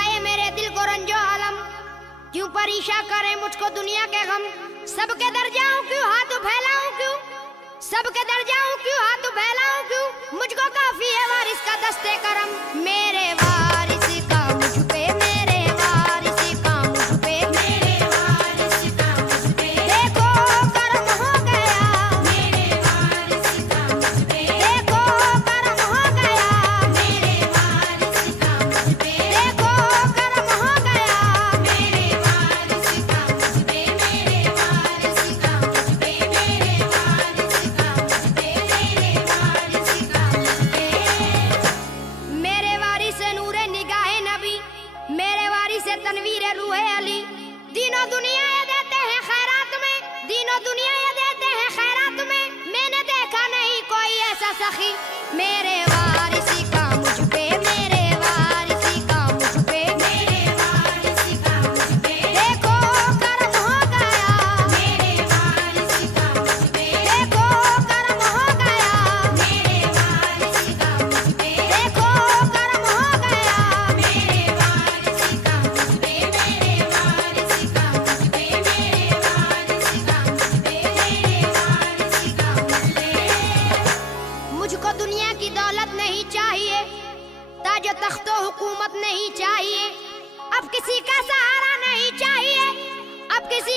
लगाए मेरे दिल को रंजो आलम, क्यों परेशान करे मुझको दुनिया के गम। सबके दर जाऊं क्यों हाथ फैलाऊं क्यों, सबके दर जाऊं क्यों हाथ फैलाऊं क्यों, मुझको काफी है वारिस का दस्ते करम। मेरे वारिस का मुझ पे, मेरे वारिस का मुझ पे, मेरे वारिस का मुझ पे देखो करम हो गया, मेरे वारिस का मुझ पे देखो करम हो गया, मेरे वारिस का मुझ पे देखो करम हो गया, मेरे वारिस का मुझ पे, मेरे वारिस का मुझ पे, मेरे वारिस का मुझ पे, मेरे वारिस का मुझ पे। मेरे वारिस नूरे निगाहे नबी, मेरे वारिस तनवीर रूहे अली, तीनों दुनिया ये देते हैं खैरात में, तीनों दुनिया ये देते हैं खैरात में, मैंने देखा नहीं कोई ऐसा सखी। मेरे वारिस का मुझ पे, मेरे वारिस का मुझ पे, मेरे वारिस का मुझ पे देखो करम हो गया, मेरे वारिस का मुझ पे देखो करम हो गया, मेरे वारिस का मुझ पे देखो करम हो गया, मेरे वारिस का मुझ पे, मेरे वारिस का मुझ पे, मेरे वारिस का मुझ पे, मेरे वारिस का मुझ पे। मुझको दुनिया की दौलत नहीं चाहिए, ताजो तख्तो हुकूमत नहीं चाहिए, अब किसी का सहारा नहीं चाहिए, अब किसी